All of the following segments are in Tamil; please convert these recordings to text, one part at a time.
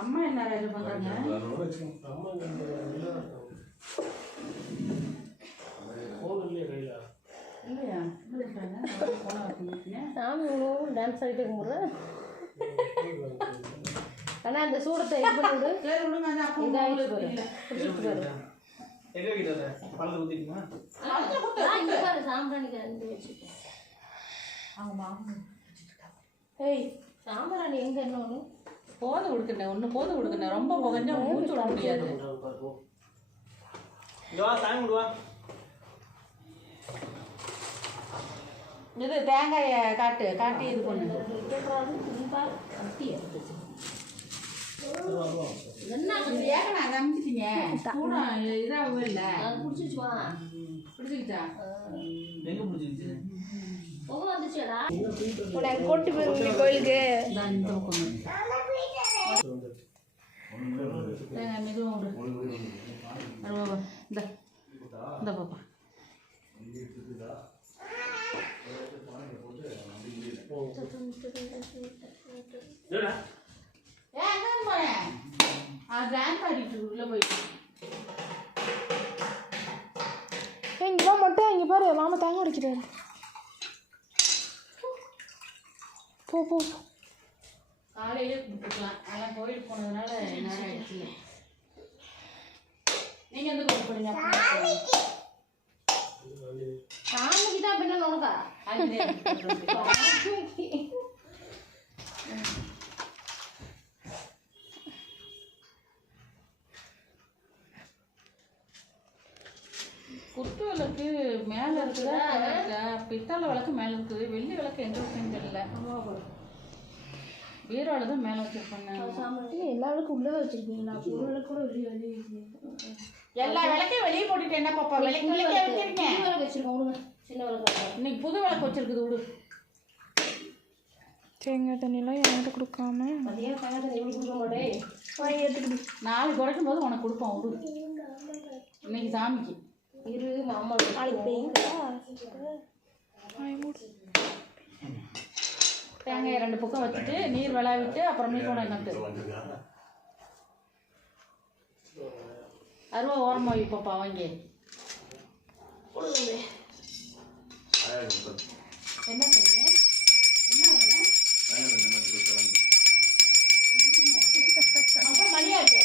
அம்மா என்ன ரெடி பண்றாங்க? இல்லையா நானும் டான்ஸ் ஆகிட்டே கும்பிட்றேன். ஆனால் அந்த சூடத்தை இது பண்ணிவிடு. சாம்பிராணி வச்சுருக்கேன். ஏய் சாம்பிராணி எங்கே என்ன ஒன்று போதும் கொடுக்குறேன். ஒன்று போதும் கொடுக்குறேன். ரொம்ப கொஞ்சம் மூச்சு விட முடியாது. இது தேங்காயை காட்டி இது பண்ணு. என்ன ஏகனா அமுக்கிட்டீங்க? இதாகவே இல்லை. பிடிச்சிச்சுவா பிடிச்சிக்கிட்டா? எங்கே பிடிச்சிக்கிச்சு? வந்துச்சுடா கொண்டு போய் கோயிலுக்கு தேங்காய் மெதுவாக விடு. இந்த பாப்பா டான்ஸ் ஆடிட்டு உள்ள போயிட்டு இங்கே மட்டும் இங்கே பாரு மாமா தேங்காய் அடிக்கிறாரு. போ போ காலையிலே கொடுத்துக்கலாம். அதெல்லாம் கோயிலுக்கு போனதுனால நேரம் ஆயிடுச்சு. நீங்கள் எந்த கோயில் போனீங்க? சாமிக்கு தான் பின்ன நோக்கா குத்து விளக்கு மேலே இருக்குதா? பித்தளை விளக்கு மேலே இருக்குது. வெள்ளி விளக்கு எங்கே இருக்குன்னு தெரியல. பீரோவில் தான் மேலே வச்சுருப்பாங்க. எல்லா விளக்கும் உள்ளே வச்சுருக்கீங்களா? ஒரு விளக்கு கூட வெளியே எல்லா விளக்கையும் வெளியே போட்டுட்டு என்ன பாப்பா? விளக்கு விளக்கே வச்சுருங்க. விளக்கு வச்சுருக்கோம் விடுங்க. சின்ன விளக்கு இன்னைக்கு புது விளக்கு வச்சுருக்குது விடு. தேங்காய் தண்ணியெல்லாம் என்கிட்ட கொடுக்காம மதியம் தேங்காய் தண்ணி எப்படி கொடுக்க மாட்டேன். எடுத்துக்கிட்டு நாளைக்கு குறைக்கும் போது உனக்கு கொடுப்போம் விடு. இன்னைக்கு சாமிக்கு இரு மாமா தேங்காய் 2 பக்கம் வச்சுட்டு நீர் விளாவிட்டு அப்புறம் மீன் கொண்டு நட்டு அருவா ஓரமாக வைப்பப்பா வாங்கி. என்ன பண்ணி என்ன அப்புறம் மணியாச்சு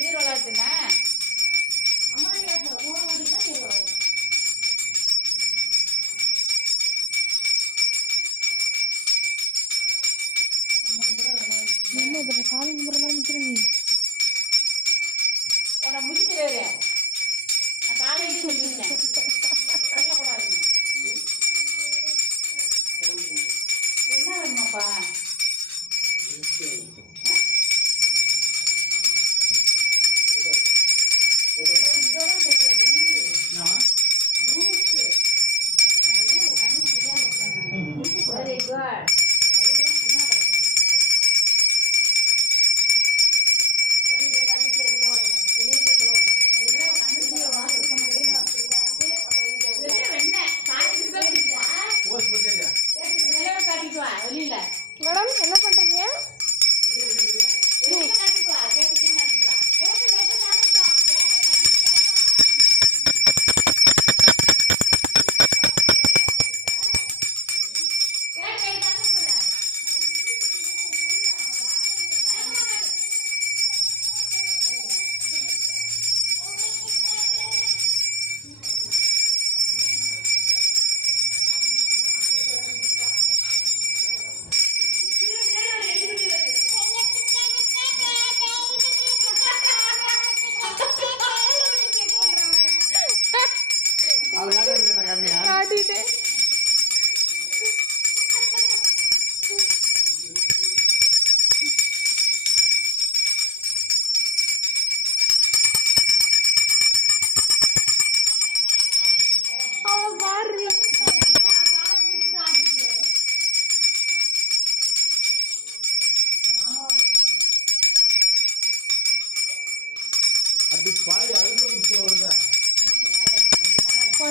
நீர் விளாட்டுனா என்ன இப்போ சாமி கும்பிட்ற மாதிரி நிற்கிற நீ? உன்னை முடிக்கிறாரு. நான் காலையிலே சொல்லியிருக்கேன் சொல்லக்கூடாதுங்க. என்ன வேணுமாப்பா? Very good.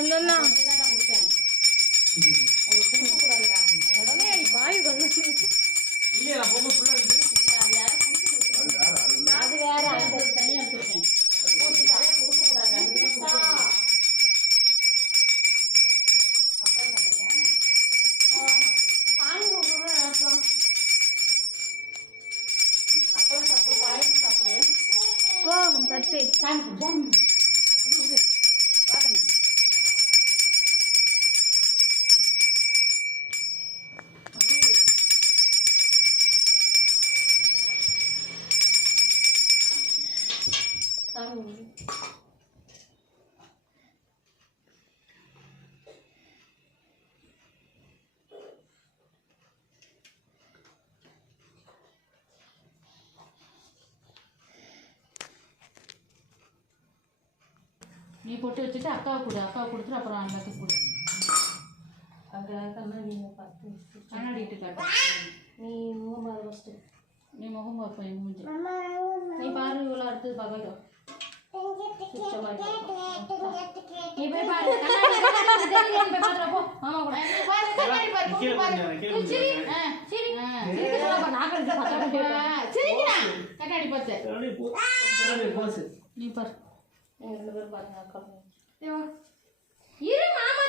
இல்லைண்ணா அப்படிதான்டா குடிச்சேன். அவளுக்கு கொடுக்கக்கூடாதுடா. உடனே நீ பாய் கொண்டு இல்லையா நான் போகும்போது ஃபுல்லாக இருக்கு. இல்ல, அது யாரும் குடிச்சிட்டு அது வேற அந்த தனியாக எடுத்துருக்கேன். நிறைய கொடுக்கக்கூடாது. அதுக்கு தான் கொடுக்கணும். அப்புறம் சாப்பிட்றியா? சாமி கும்பிடுறேன் அப்புறம் அப்புறம் சாப்பிடு, பாயசம் சாப்பிடு. கோ தட்ஸ் இட் சாமி குடு, சாமி குடு. விடு, விடு. வாங்கண்ணே. சாமி கும்பிடு. நீ பொட்டு வச்சுட்டு அக்காவை கொடு, அக்காவை கொடுத்துட்டு அப்புறம் அண்ணாக்கு கொடு. அங்கே கண்ணாடியில் பார்த்து கண்ணாடிட்டு காட்டு. நீ முகம் பாரு ஃபஸ்ட்டு. நீ முகம் பார்ப்பேன் என் மூஞ்சி. நீ பாரு இவ்வளோ அடுத்தது பார்க்கட்டும். நீ போய் பாரு கண்ணாடி போய் பாரு போ மாமா கூட பாரு கண்ணாடி பாரு கீழே பாரு கொஞ்சம் கீழே கொஞ்சம். சரி ஆ. நாக்கு சிரிக்கிறா கண்ணாடி பார்த்து அப்படியே போ. அப்படியே போச்சு. நீ பாரு. ரெண்டு பேரும் பாருங்க அக்கா ஏ வா. இரு மாமா